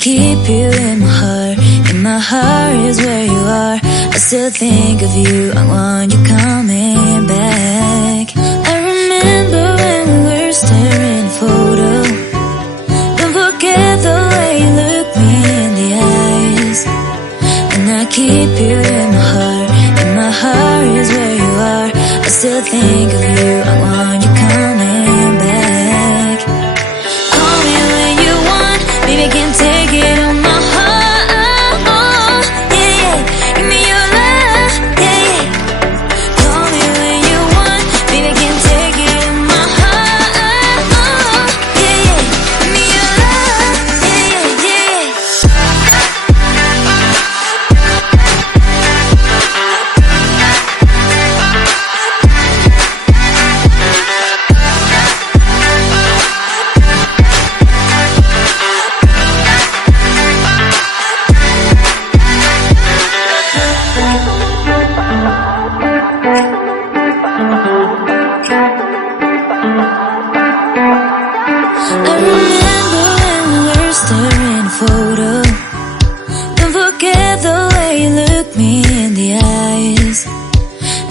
keep you in my heart. In my heart is where you are. I still think of you. I want you coming back. I remember when we were staring at a photo. Don't forget the way you look me in the eyes. And I keep you in my heart. In my heart is where you are. I still think of you. I want you coming back. Call me when you want. Baby, I can't take it on my heart. Yeah, yeah. Give me your love. Yeah, yeah. Call me when you want. Baby, I can't take it on my heart. Yeah, yeah. Give me your love. Yeah, yeah, yeah. I remember when we were staring at a photo. Don't forget the way you look me in the eyes.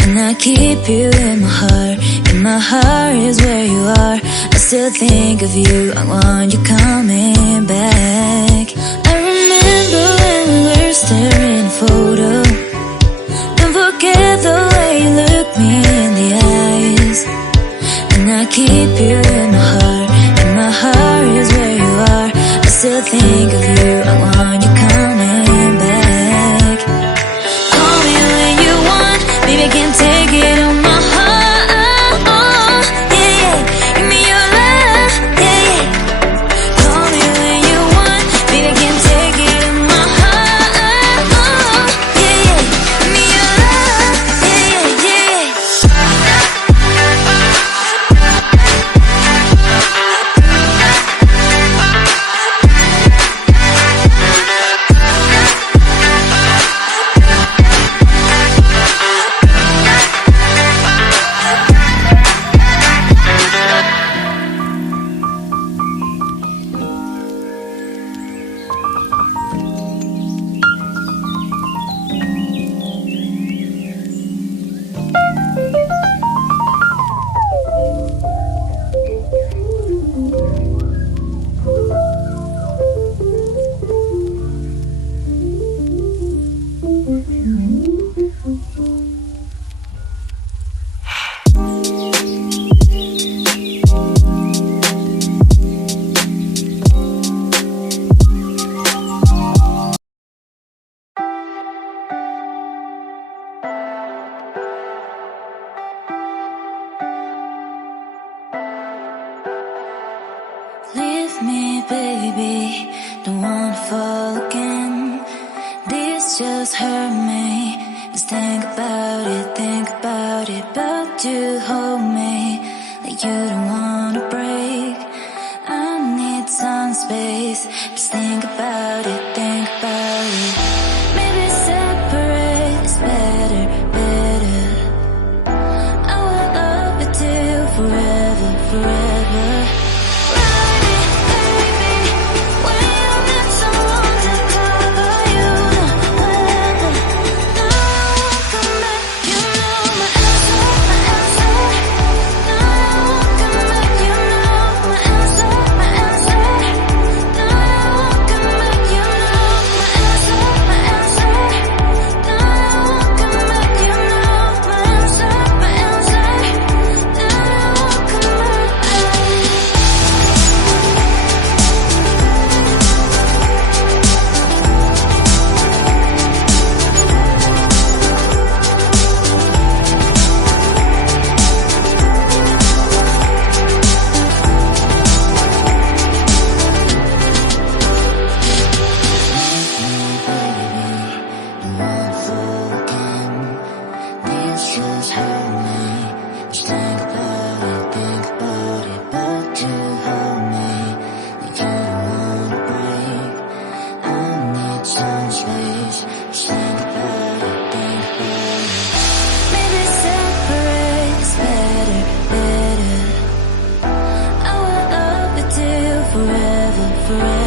And I keep you in my heart. In my heart is where you are. I still think of you. I want you coming back. I remember when we were staring at a photo. Don't forget the way you look me in the eyes. And I keep you in my heart. In my heart is where you are. I still think of you. I want you coming back. Call me when you want. Baby, I can't take it on my heart. Yeah, yeah. Give me your love. Yeah, yeah. Call me when you want. Baby, I can't take it on my heart. Yeah, yeah. Give me your love. Yeah, yeah, yeah. Leave me, baby, don't wanna fall again. This just hurt me. Just think about it, but you hold me like you don't wanna break. I need some space. Just think about it, Maybe separate is better, better. I will love you till forever, forever. forever, forever.